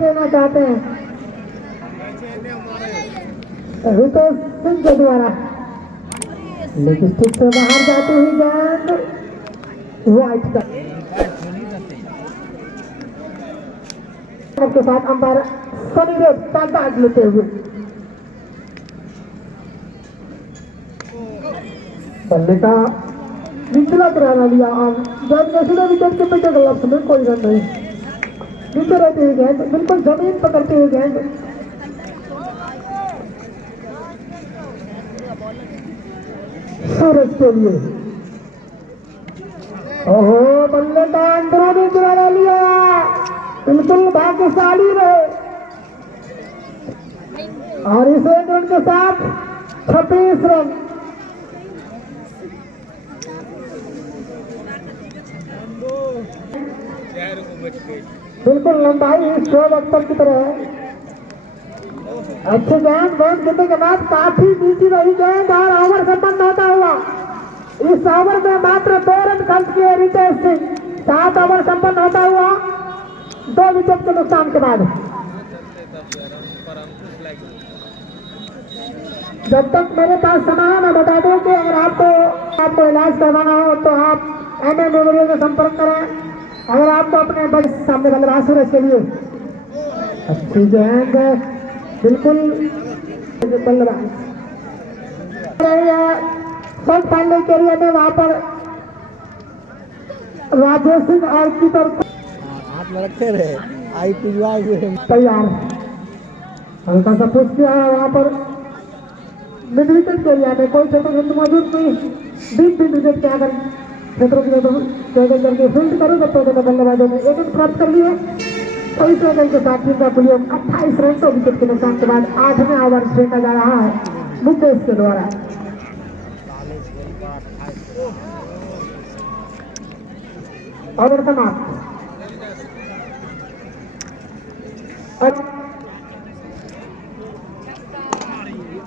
देना चाहते हैं रितेश सिंह के द्वारा, लेकिन स्टिक से बाहर जाती हुई गेंद वाइट का के साथ अंपायर शनिदेव कागज लेते हुए बल्ले का निचला किराना लिया और जब नेशनल विकेट के पीछे गलत में कोई रन नहीं, नीचे रहते हुए गेंद बिल्कुल जमीन पकड़ते हुए गेंद सूरज के लिए। ओहो बल्ले का अंदरूनी किराना लिया, बिल्कुल भाग्यशाली रहे और इस रन के साथ 26 रन। बिल्कुल लंबाई शोभ अख्तर की तरह है। अच्छी गेंद गिरने के बाद काफी नीची रही गेंद और ओवर संपन्न होता हुआ इस ओवर में मात्र 2 रन खर्च किए रितेश सिंह। 7 ओवर संपन्न होता हुआ 2 विकेट के नुकसान के बाद। जब तक मेरे पास समय है मैं बता दूं कि अगर आपको इलाज करवाना हो तो आप एमए मेमोरियल से संपर्क करें। अगर आपको अपने बड़े सामने बल्लेबाज सूरज के लिए अच्छी गेंद बिल्कुल बल्लेबाज फर्स्ट फाइनल के लिए में वहां पर राजेश सिंह और कीपर हाथ में रखे रहे आई तैयार हल्का सा पुश किया है वहां पर मिड विकेट के एरिया में कोई क्षेत्र बिंदु मौजूद नहीं। डीप मिड विकेट के अगर क्षेत्रों की करके फील्ड करो तो बल्लेबाजों ने 1 रन प्राप्त कर लिए। तो इस रन के साथ टीम का कुल 28 रन 2 विकेट के नुकसान के बाद 8वें ओवर फेंका जा रहा है मुकेश के द्वारा। ओवर समाप्त।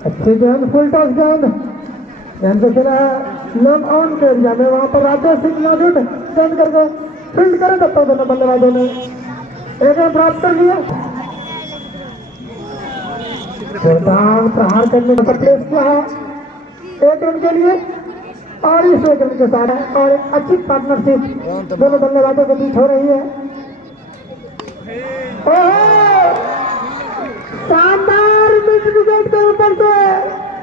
अच्छी गेंद फुल टॉस गेंद से खेला लॉन्ग ऑन के एरिया में वहां पर राजेश सिंह मौजूद गेंद करके फील्ड करे तब तक दोनों बल्लेबाजों ने 1 रन प्राप्त कर लिया। प्रहार करने का प्लेस किया है 1 रन के लिए और इस 1 रन के साथ और एक अच्छी पार्टनरशिप दोनों बल्लेबाजों के बीच हो रही है। शानदार मिड विकेट के ऊपर से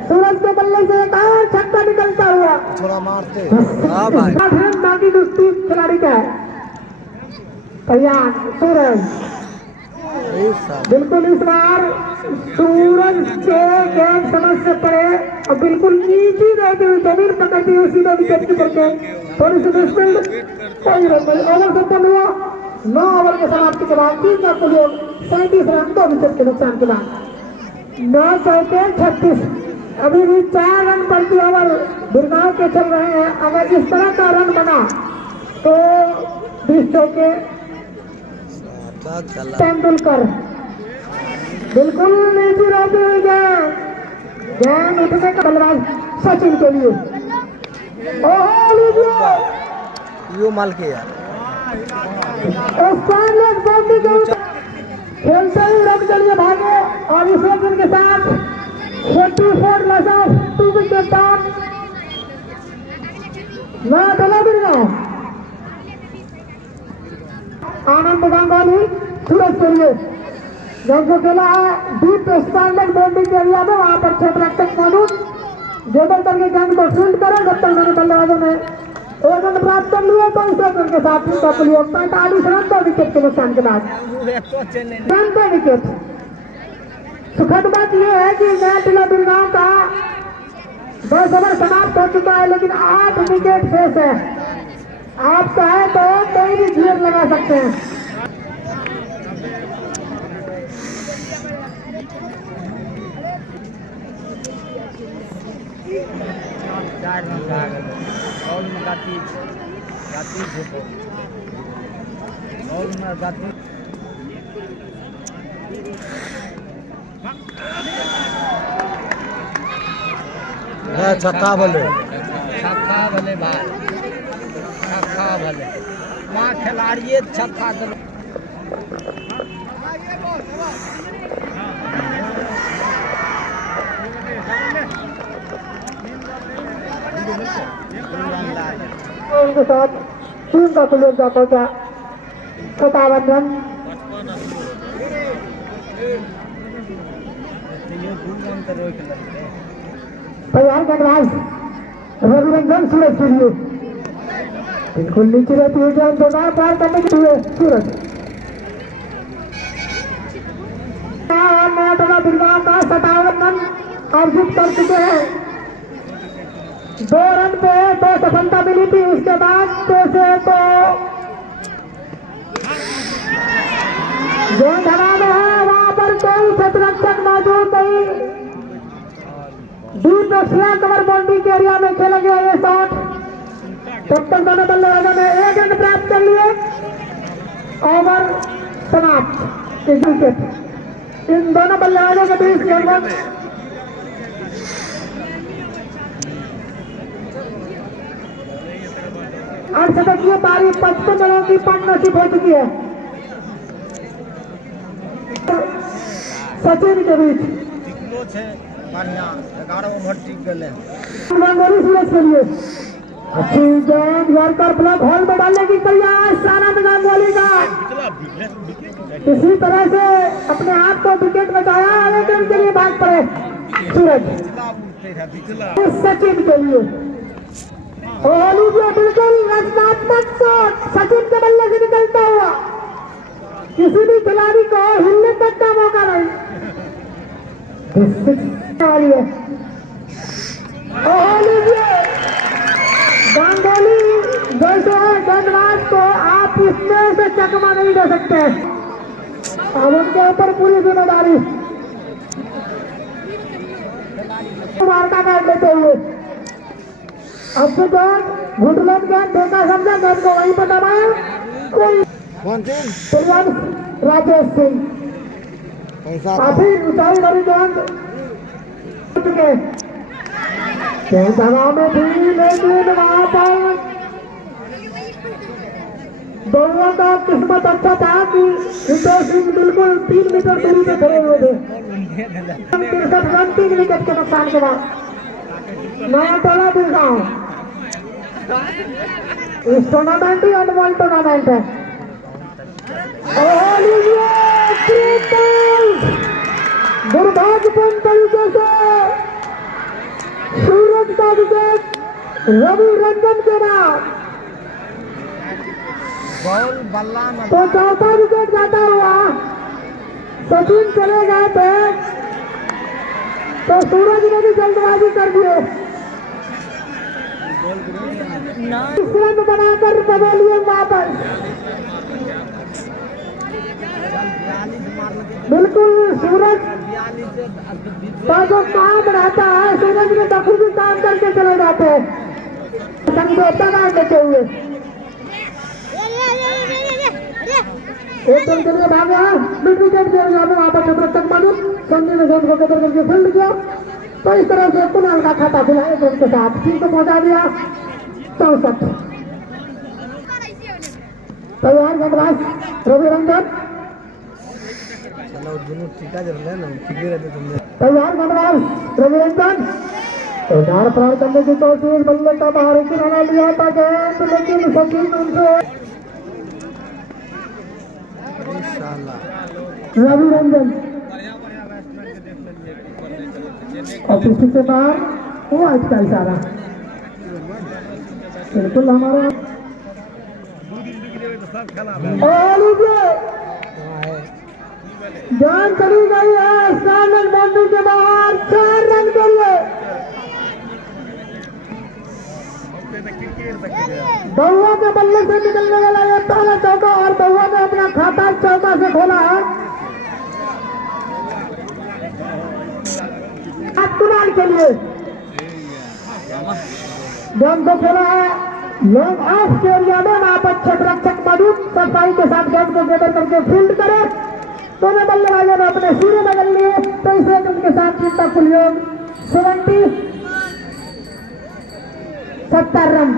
सूरज के बल्ले से एक और छक्का निकलता हुआ थोड़ा मारते बाकी दोस्ती खिलाड़ी का है तैयार सूरज। बिल्कुल इस बार सूरज के गेंद समझ से पड़े और बिल्कुल नीची रहती हुई जमीन पकड़ती हुई सीधे विकेट की करके थोड़ी सी मिसफील्ड कोई रन नहीं। ओवर संपन्न हुआ 9 ओवर के समाप्ति के बाद टीम का कुल 37 रन 2 विकेट के नुकसान के बाद 9 चौके 36। अभी भी 4 रन प्रति ओवर बिरगांव के चल रहे हैं। अगर इस तरह का रन बना तो 20 चौके तेंदुलकर बिल्कुल नीचे रहती हुई गेंद उठने का बल्लेबाज सचिन के लिए। ओहो लीजिए यो माल के यार खेलते ही रन के लिए भागे और इस रन के साथ 44 लॉस ऑफ 2 विकेट डाउन नया डला बिरगांव। आनंद गांगुली सूरज के लिए गेंद को खेला है डीप स्टैंडर्ड बाउंड्री के एरिया में वहां पर 6 रक्षक मौजूद जेबल करके गेंद को फील्ड करे जब तक मैंने बल्लेबाजों ने 1 रन प्राप्त कर लिया। तो इस रन के साथ टीम का कुल 45 रन 2 विकेट के नुकसान के बाद 2 विकेट। सुखद बात यह है कि नया टिला बिरगांव का 10 ओवर समाप्त हो चुका है लेकिन 8 विकेट शेष है। आप चाहे तो कोई भी घेर लगा सकते हैं। छक्का भले भाई छक्का भले माँ खिलाड़ी छक्का के साथ टीम का प्लेयर जा पहुंचा 57 रन। तैयार गेंदबाज रविरंजन सूरज के लिए बिल्कुल नीचे रहती है गेंद को ना पार करने के लिए सूरज बिरगांव का 57 रन अर्जित कर चुके हैं। 2 रन पे 2 सफलता मिली थी, उसके बाद से तो गेंद हवा में है, वहां पर कोई प्रतिरक्षक मौजूद नहीं। डीप स्लैग कवर बाउंड्री के एरिया में खेला गया ये शॉट। कैप्टन दोनों बल्लेबाजों ने 1 अंक प्राप्त कर लिए। ओवर समाप्त। विकेट इन दोनों बल्लेबाजों के बीच लगभग 68 की पारी 55 रनों की पार्टनरशिप हो चुकी है सचिन के बीच। गंगोली सूरज के लिए अच्छी गेंद यॉर्कर ब्लॉक हॉल में डालने की प्रयास आनंद गंगोली का इसी तरह से अपने आप को विकेट बचाया, लेकिन के लिए भाग पड़े सूरज। सचिन के लिए बिल्कुल रचनात्मक शॉट सचिन के बल्ले से निकलता हुआ, किसी भी खिलाड़ी को हिलने तक का मौका नहीं वाली है। गांगोली जैसे है गेंदबाज को आप इसमें से चकमा नहीं दे सकते, अब उनके ऊपर पूरी जिम्मेदारी मार्का कर लेते हुए। अब से घुटलन गेंद देखा समझा, गेंद को वहीं पर दबाया कोई राजेश सिंह काफी ऊंचाई वाली गेंद चुके दबाव में थी, लेकिन वहां पर दोनों का किस्मत अच्छा था कि हितेश सिंह बिल्कुल 3 मीटर दूरी पे खड़े हुए थे। 63 रन 3 विकेट के नुकसान के बाद नया टोला बिरगांव। इस टूर्नामेंट ही अनमोल टूर्नामेंट है। दुर्भाग्यपूर्ण तरीके से सूरज का विकेट रवि रंजन के बाद तो चौथा विकेट जाता हुआ सचिन चले गए थे, तो सूरज ने भी जल्दबाजी कर दिए। रन बनाकर पवेलियन वापस बिल्कुल सूरज का जो काम रहता है, सूरज में बखूबी काम करके चले जाते हैं समझौता ना देते हुए। एक रन के लिए भागा मिड विकेट के एरिया में वहां पर प्रतिरक्षक मौजूद, संजय ने गेंद को कदर करके फील्ड किया, तो इस तरह से कुणाल का खाता खुला 1 रन के साथ टीम को पहुंचा दिया 64। तैयार गेंदबाज रवि रंजन तैयार गेंदबाज रवि रंजन तैयार प्रहार करने की कोशिश, बल्ले का बाहर किनारा लिया था गेंद, लेकिन सचिन उनसे रवि रंजन और पीछे से बाहर वो आज का इशारा बिल्कुल हमारा जान चली गई है स्टैंडर्ड बाउंड्री के बाहर 4 रन के लिए। बहुआ के बल्ले से निकलने वाला यह पहला चौका और बहुआ ने अपना खाता चौका से खोला है। कुणाल के लिए गेंद को खेला है लॉन्ग ऑफ के एरिया में, वहां पर क्षेत्ररक्षक मौजूद सफाई के साथ गेंद को गेदर करके फील्ड करे, दोनों बल्लेबाजों ने अपने सिरे बदल लिए। 23 रन के साथ जीता कुल योग 70 रन।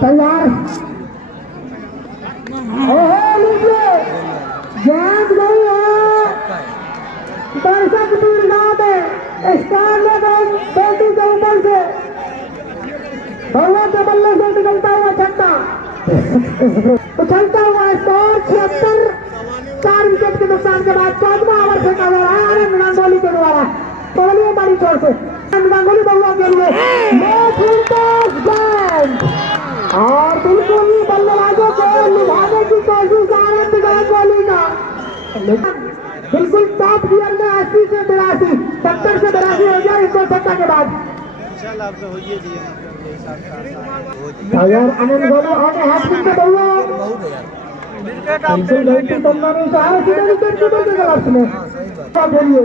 तैयार गेंद गई है दर्शक दीर्घा में स्टार लेवल बेटी के ऊपर से भगवा के बल्ले से निकलता हुआ छक्का उछलता हुआ स्कोर 76। 4 विकेट के नुकसान के बाद 14वां ओवर फेंका जा रहा है आनंद गांगुली के द्वारा पहली बड़ी छोर से आनंद गांगुली बहुआ के लिए और बिल्कुल ही बल्लेबाजों को लुभाने की कोशिश आनंद गांगुली का, बिल्कुल टॉप गियर में 80 से 82 70 से 82 हो गया इस छक्का के बाद। यार आनंद गांगुली आगे हाथ से बहुआ बिल्कुल गलती करना नहीं चाहे सीधे विकेट कीपर के गलत में बोलिए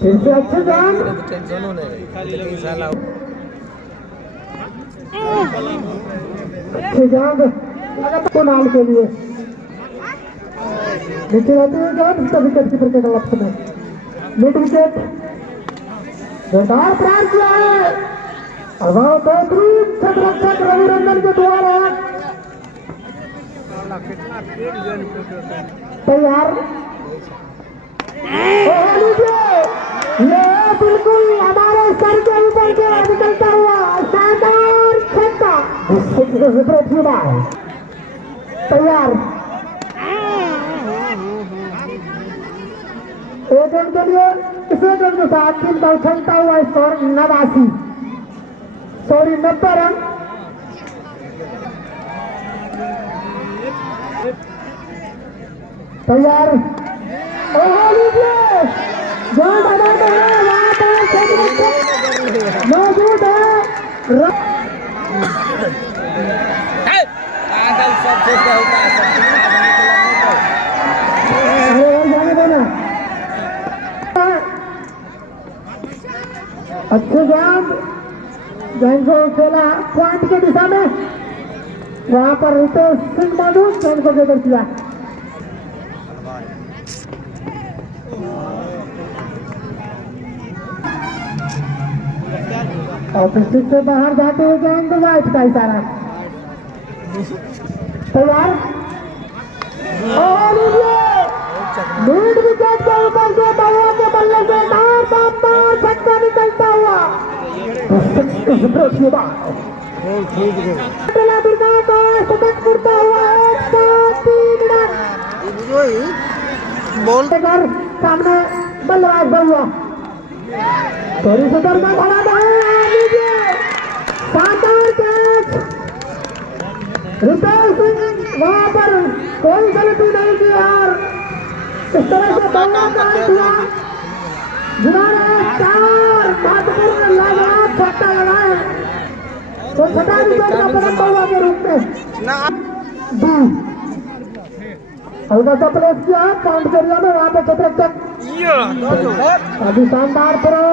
फिर से अच्छे जान अच्छे जान लगातार नाल के लिए नीचे रहते हुए जान इसका विकेट कीपर के गलत में मिड विकेट बेकार प्रयास किया है और वह बेहतरीन छत्रक्षक रविरंजन के द्वारा तैयार। ये बिल्कुल हमारे सर के ऊपर से निकलता हुआ शानदार छक्का तैयार। एक रन के लिए इस रन के साथ टीम का उछलता हुआ स्कोर 90 रन। तैयार मौजूद है अच्छे गेंद गेंद को खेला पॉइंट की दिशा में, वहां पर रितेश सिंह मौजूद गेंद को गेंद किया और पिस्टिक से बाहर जाते हुए गेंद वाइट का इशारा तैयार। और मिड विकेट के ऊपर से बहुआ के बल्ले से मार छक्का निकलता हुआ बॉल सामने बल्लेबाज बहुआ थोड़ी सी दर में भरा शानदार कैच। रितेश सिंह वहां पर कोई गलती नहीं की यार, इस तरह से बहुआ का किया जिन्होंने 4 महत्वपूर्ण लाजवाब छक्का लगाए तो 6 विकेट का पलट बहुआ के रूप में हल्का सा प्लेस किया काउंट के एरिया में, वहां पर छत्रक्षक अभी शानदार प्रो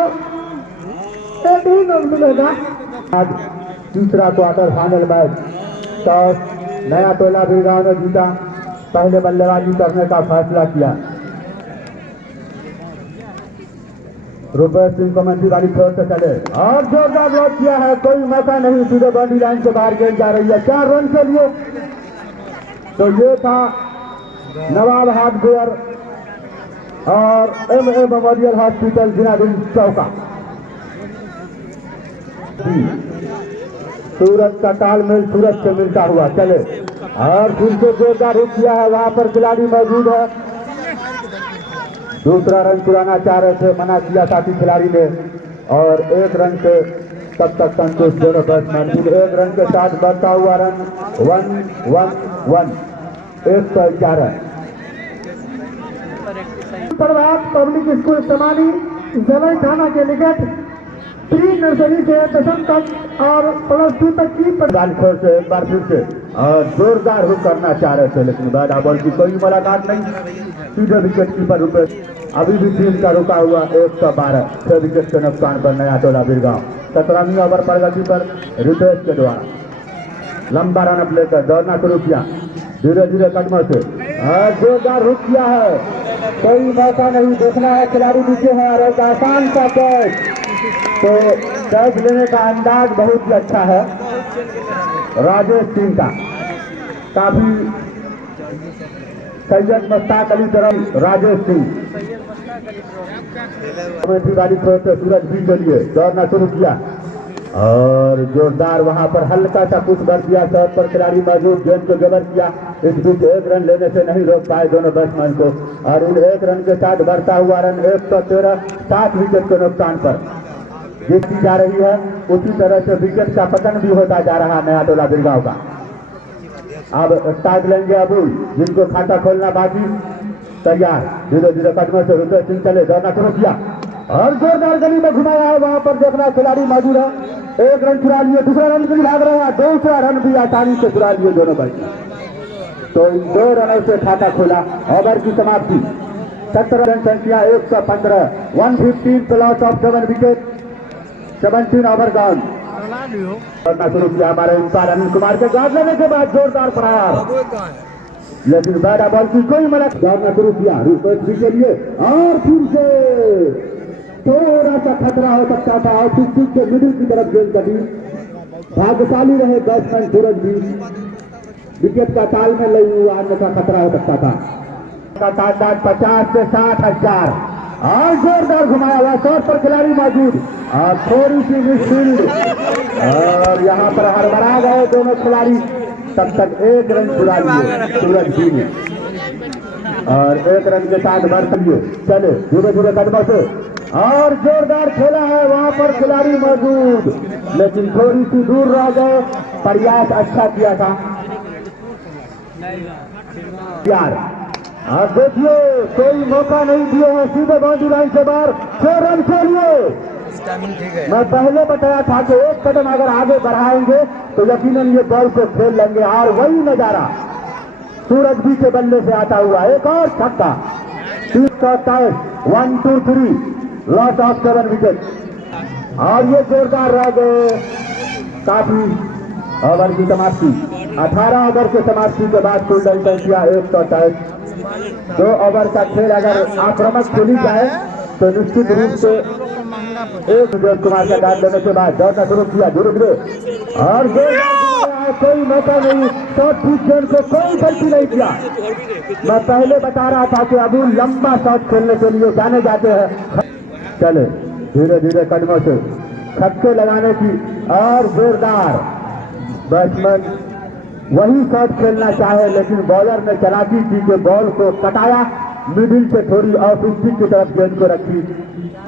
मिलेगा। आज तीसरा क्वार्टर फाइनल मैच टॉस नया टोला बीरगांव ने जीता, पहले बल्लेबाजी करने का फैसला किया। रुपेश सिंह कमेंट्री वाली फ्लोर से चले और जोरदार ब्लॉक किया है, कोई मौका नहीं, सीधे बाउंड्री लाइन से बाहर गेंद जा रही है 4 रन के लिए। तो ये था नवाब हार्डवेयर और MMA मेमोरियल हॉस्पिटल जिनादुल चौका। सूरज का तालमेल सूरज से मिलता हुआ चले और फिर से जोरदार हिट किया है, वहां पर खिलाड़ी मौजूद है। दूसरा रन चुराना चाह रहे थे, मना किया साथी खिलाड़ी ने और 1 रन से तब तक संतोष दोनों बैट्समैन 1 रन के साथ बढ़ता हुआ रन 1-1-1 111। प्रभात पब्लिक स्कूल समानी जलई थाना के निकट प्री नर्सरी से 10वीं तक और +2 तक की गालखोर से एक बार फिर से और जोरदार हुक करना चाह रहे थे, लेकिन बैट बॉल की कोई मुलाकात नहीं, सीधे विकेट कीपर रुपेश अभी भी टीम का रुका हुआ 112 6 विकेट के नुकसान पर नया टोला बीरगांव। 17वीं ओवर पर गति पर रितेश के द्वारा लंबा रन अप लेकर दौड़ना शुरू किया धीरे धीरे कदमों से और जोरदार हुक किया है, कोई मौका नहीं, देखना है खिलाड़ी नीचे है और एक आसान सा कैच। तो कैच लेने का अंदाज बहुत ही अच्छा है राजेश सिंह का, काफी सैयद मुश्ताक अली तरफ राजेश सिंह कमेटी वाली थ्रो से सूरज भी के लिए दौड़ना शुरू किया और जोरदार वहां पर हल्का सा कुछ कर दिया। शॉट पर खिलाड़ी मौजूद, गेंद को गबर किया। इस बीच एक रन लेने से नहीं रोक पाए दोनों बैट्समैन को और इन एक रन के साथ बढ़ता हुआ रन 113 7 विकेट के नुकसान पर जीती जा रही है। उसी तरह से विकेट का पतन भी होता जा रहा है नया टोला बिरगांव का। अब स्टार्ट लेंगे अबुल, जिनको खाता खोलना बाकी, तैयार। धीरे धीरे कदमों से रुपये सिंह चले, दौड़ना शुरू किया और जोरदार गली में घुमाया है। वहां पर देखना खिलाड़ी मौजूद है। एक रन चुरा लिए, दूसरा रन के लिए भाग रहे हैं, दूसरा रन भी आसानी से चुरा लिए दोनों बैट्समैन। तो इन 2 रनों से खाता खोला। ओवर की समाप्ति 17 रन संख्या 115, 115 loss of 7 wicket, 17 over gone. करना शुरू किया हमारे अंपायर अनिल कुमार के गार्ड लेने के बाद जोरदार प्रहार, लेकिन बैट बॉल की कोई मदद। दौड़ना शुरू किया रूपेश के लिए और फिर से थोड़ा सा खतरा हो सकता था और फिर के मिडिल की तरफ गेंद कभी भाग्यशाली रहे बैट्समैन सूरज भी, विकेट का तालमेल नहीं हुआ, अन्यथा खतरा हो सकता था। तादाद 50 से 60 हजार और जोरदार घुमाया हुआ। शॉट पर खिलाड़ी मौजूद और थोड़ी सी मिसफील्ड और यहाँ पर हड़बड़ा गए दोनों खिलाड़ी। तब तक एक रन चुरा लिए सूरज भी ने और एक रन के साथ बढ़ लिए चले धीरे धीरे कदमों से और जोरदार खेला है वहां पर खिलाड़ी मौजूद, लेकिन थोड़ी सी दूर रह गए। प्रयास अच्छा किया था यार। अब देखिए कोई मौका नहीं दिए हैं, सीधे बाउंड्री लाइन से बाहर 6 रन के लिए। मैं पहले बताया था कि एक कदम अगर आगे बढ़ाएंगे तो यकीनन ये बॉल को खेल लेंगे और वही नजारा सूरज भी के बल्ले से आता हुआ। एक और छक्का, 1 2 3 लॉस ऑफ 7 विकेट और ये जोरदार रह गए। काफी ओवर की समाप्ति 18 ओवर के समाप्ति के बाद कुल रन संख्या 123। 2 ओवर का खेल अगर आक्रामक खेली जाए तो निश्चित रूप से एक विजय कुमार का डाल लेने के बाद दौड़ना शुरू किया धीरे धीरे और कोई मौका नहीं। शॉट ठीक गेंद को कोई गलती नहीं किया। मैं पहले बता रहा था कि अबू लंबा शॉट खेलने के लिए जाने जाते हैं। चले धीरे धीरे कदमों से छक्के लगाने की और जोरदार बैट्समैन वही शॉट खेलना चाहे, लेकिन बॉलर ने चालाकी की कि बॉल को कटाया, मिडिल से थोड़ी ऑफ स्पिन की तरफ गेंद को रखी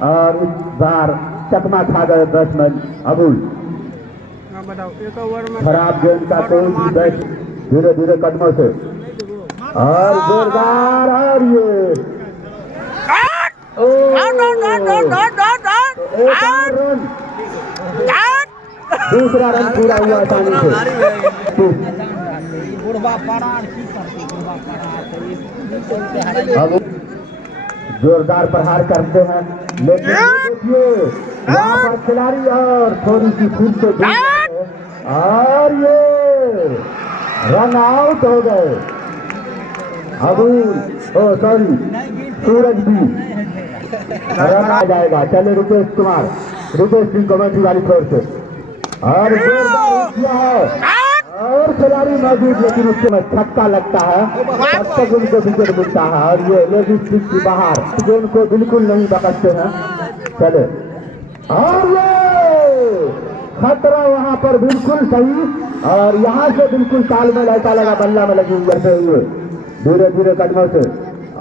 और इस बार चकमा खा गए बैट्समैन अबुल। खराब गेंद का कोई भी बैट धीरे धीरे कदमों से और जोरदार और ये रन, दूसरा रन पूरा हुआ आसानी से। अब जोरदार प्रहार करते हैं, लेकिन देखिए वहां पर खिलाड़ी और थोड़ी सी खुद से और ये रन आउट हो गए। अबू सॉरी सूरज भी रन आ जाएगा। चले रुपेश कुमार, रुपेश सिंह कमेटी वाली छोर से और जोरदार किया है और खिलाड़ी मौजूद, लेकिन उसके में छक्का लगता है तब तक उनको विकेट मिलता है और ये लेगी स्टिक की बाहर, गेंद को बिल्कुल नहीं पकड़ते हैं। चले और ये खतरा वहां पर बिल्कुल सही और यहाँ से बिल्कुल तालमेल ऐसा लगा बल्ला में लगी करते हुए धीरे धीरे कदमों से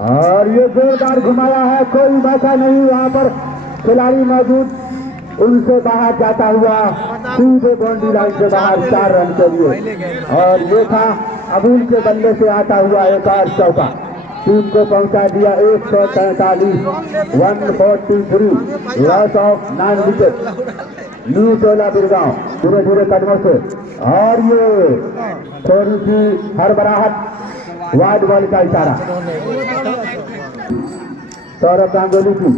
और ये जोरदार घुमाया है। कोई मौका नहीं वहां पर खिलाड़ी मौजूद, उनसे बाहर जाता हुआ सीधे बाउंड्री लाइन से बाहर 4 रन के लिए और ये था अबूल के बल्ले से आता हुआ एक और चौका, टीम को पहुंचा दिया 143, 143 लॉस ऑफ 9 विकेट न्यू टोला बिरगांव। धीरे धीरे कदमों से और ये थोड़ी सी हड़बड़ाहट वाइड बॉल का इशारा सौरभ गांगुली की